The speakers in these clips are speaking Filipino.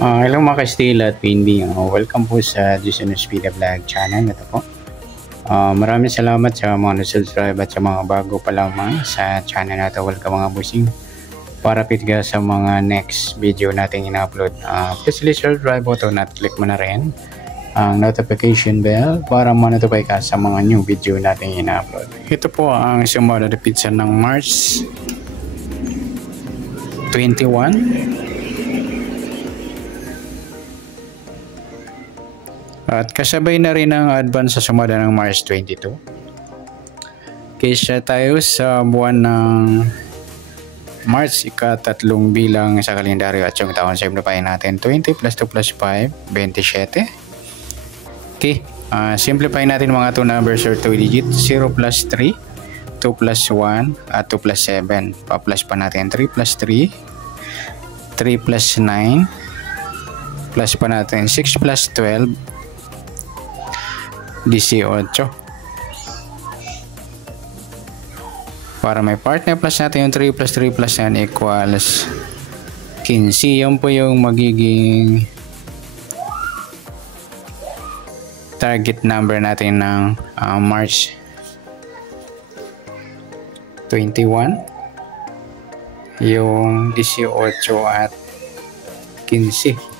Hello mga ka-Steel at PNB. Welcome po sa Jason Speeda Vlog channel. Ito po. Maraming salamat sa mga subscribe at sa mga bago pa lamang sa channel na ito. Welcome mga busing. Para pitga sa mga next video natin in-upload. Please subscribe button at click mo na rin ang notification bell para ma-notify ka sa mga new video natin in-upload. Ito po ang sumunod na pizza ng March 21. At kasabay na rin ang advance sa sumada ng March 22. Kaysa tayo sa buwan ng March, ika-3 bilang sa kalendaryo at yung taon. Simplify natin 20 plus 2 plus 5, 27. Okay, simplify natin mga 2 numbers or 2 digits. 0 plus 3, 2 plus 1 at 2 plus 7. Pa-plus pa natin 3 plus 3, 3 plus 9, plus pa natin 6 plus 12, 18. Para may partner plus natin yung 3 plus 3 plus 9 equals 15. Yan po yung magiging target number natin ng March 21. Yung 18 at 15.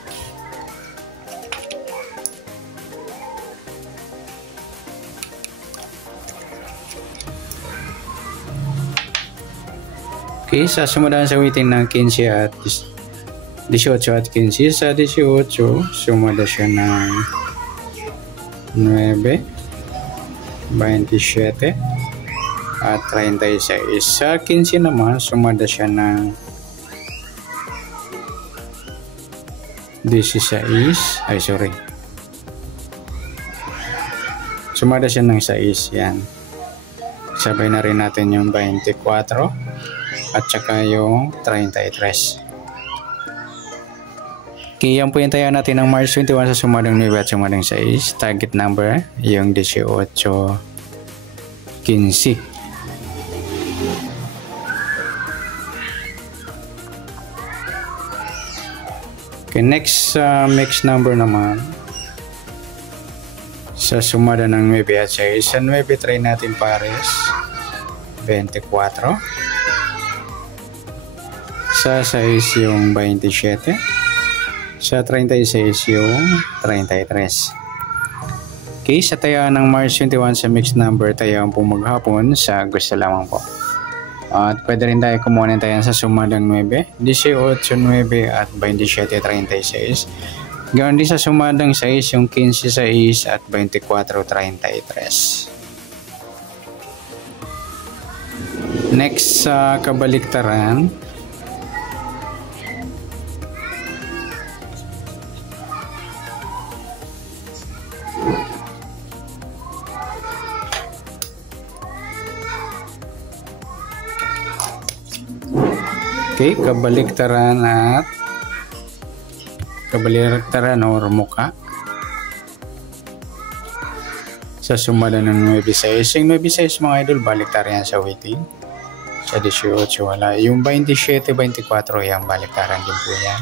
Okay, sa sumundan sa witin ng 15 at 18 at 15. Sa 18, sumada siya ng 9, 27 at 36. Sa 15 naman, sumada siya ng 16. Sumada siya ng 6. Yan. Sabay na rin natin yung 24. At saka yung 33. Okay, yan po yung tayo natin ng March 21 sa sumadang 9 at sumadang 6. Target number, yung 18, 15. Okay, next mix number naman. Sa sumada ng 9 at 6. Sa 9, try natin pares. 24. Sa 6 yung 27. Sa 36 yung 33. Okay, sa tayaan ng March 21 sa mixed number, tayaan po maghapon sa gusto lamang po. At pwede rin tayo kumuha ng tayaan sa sumadang 9, 18, 9 at 27, 36. Ganoon din sa sumadang 6 yung 15, 6 at 24, 33. Next sa kabaliktaran. Okay, kabaliktaran or muka. Sa sumada ng 9-6. Yung 9-6 mga idol, baliktaran yan sa waiting. Sa 18, wala. Yung 27-24, yung baliktaran din po yan.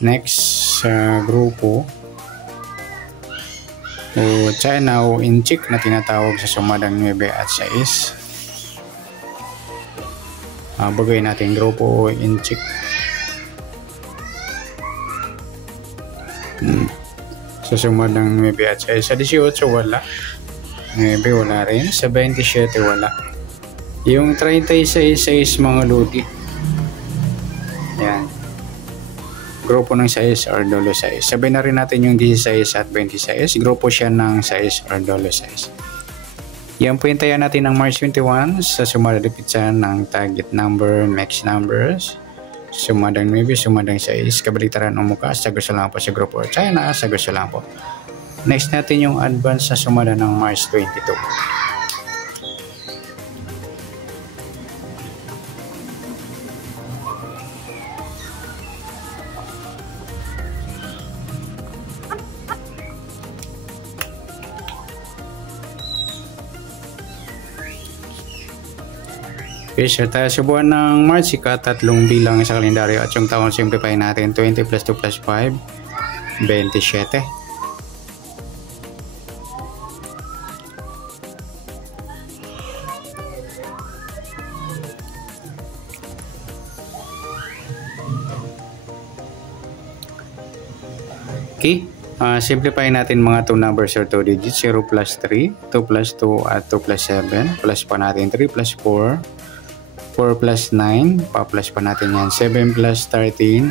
Next, sa grupo. O China o Inchik na tinatawag sa sumadang 9 at 6. Bagay natin grupo Inchik. Sa sumadang 9 at 6. Sa 18 wala. 9 wala rin. Sa 27 wala. Yung 36 mga ludi. Yan. Grupo ng 6 or dolo 6. Sabay na rin natin yung 16 at 26. Grupo siya ng 6 or dolo 6. Yan po yung tayo natin ng March 21 sa sumada de pizza ng target number, max numbers. Sumadang 9, sumadang 6. Kabaliktaran o mukha sa gusto lang po sa grupo China, sa gusto lang po. Next natin yung advance sa sumada ng March 22. Okay, so tayo subukan ng March, ika-tatlong bilang sa kalendaryo at yung taon simplify natin. 20 plus 2 plus 5, 27. Okay, simplify natin mga 2 numbers or 2 digits. 0 plus 3, 2 plus 2 at 2 plus 7. Plus pa natin 3 plus 4. 4 plus 9, pa-plus pa natin yan. 7 plus 13,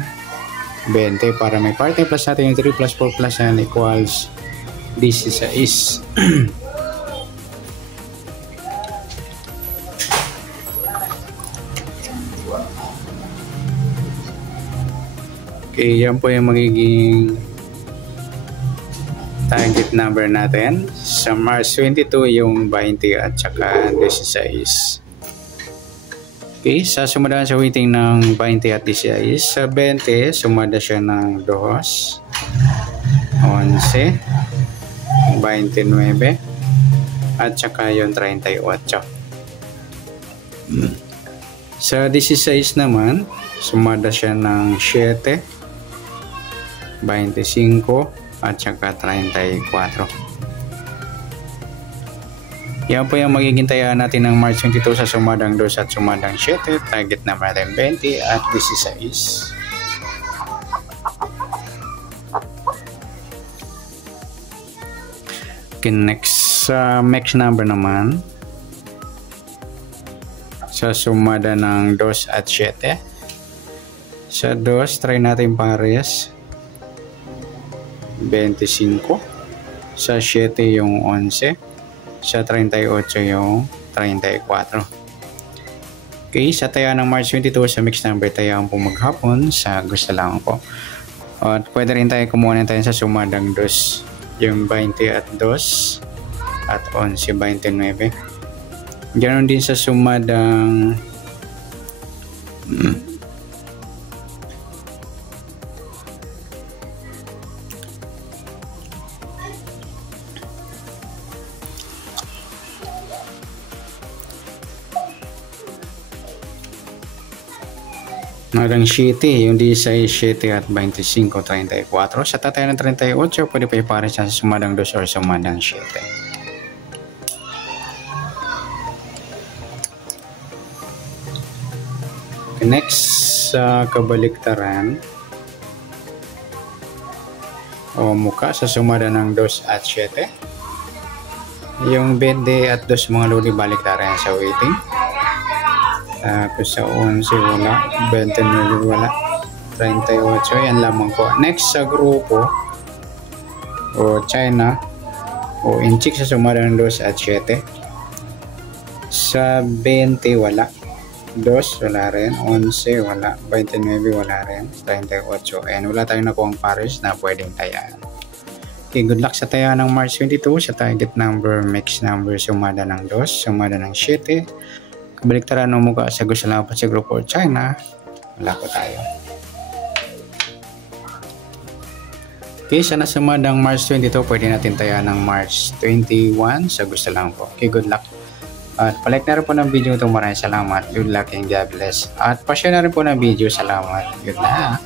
20. Para may parte plus natin yung 3 plus 4 plus 9 equals 16. Okay, yan po yung magiging target number natin. Sa March 22 yung 20 at saka 16. Okay, sa sumadahan sa weighting ng 20 at 16, sa 20, sumada siya ng 2, 11, 29, at saka yung 38. Sa 16 naman, sumada siya ng 7, 25, at saka 34. Yan po yung magiging tayaan natin ng March 22 sa sumadang 2 at sumadang 7. Target number natin 20 at 16. Okay, next next number naman. Sa sumada ng 2 at 7. Sa 2, try natin pares. 25. Sa 7 yung 11. Sa 38 yung 34. Okay, sa taya ng March 22 sa mixed number tayaan po maghapon sa gusto lang po. At pwede rin tayo kumuha na tayo sa sumadang 2, yung 20 at 2 at 11, 29. Ganon din sa sumadang Madang 7, yung 16, 7 at 25, 34. Sa tatay ng 38, pwede pa ipares sa sumadang 2 or sumadang 7. Next, sa kabaliktaran o muka sa sumada ng 2 at 7. Yung 20 at 2 mga luli baliktaran sa weighting. Tapos sa 11 wala, 29 wala, 38, yan lamang po. Next sa grupo o China o inchik sa sumada ng 2 at 7. Sa 20 wala, 2 wala rin, 11 wala, 29 wala rin, 38. And wala tayong nakuha ang pares na pwedeng tayaan. Okay, good luck sa tayaan ng March 22 sa target number, mixed number, sumada ng 2, sumada ng 7. Kabaliktaran ng mukha sa gusto lang pa sa grupo China, wala po tayo. Okay, sa nasumadang March 22, pwede natin tayaan ng March 21 sa gusto lang po. Okay, good luck. At palike na rin po ng video ito. Maraming salamat. Good luck and God bless. At pa-share na rin po ng video. Salamat. Good luck.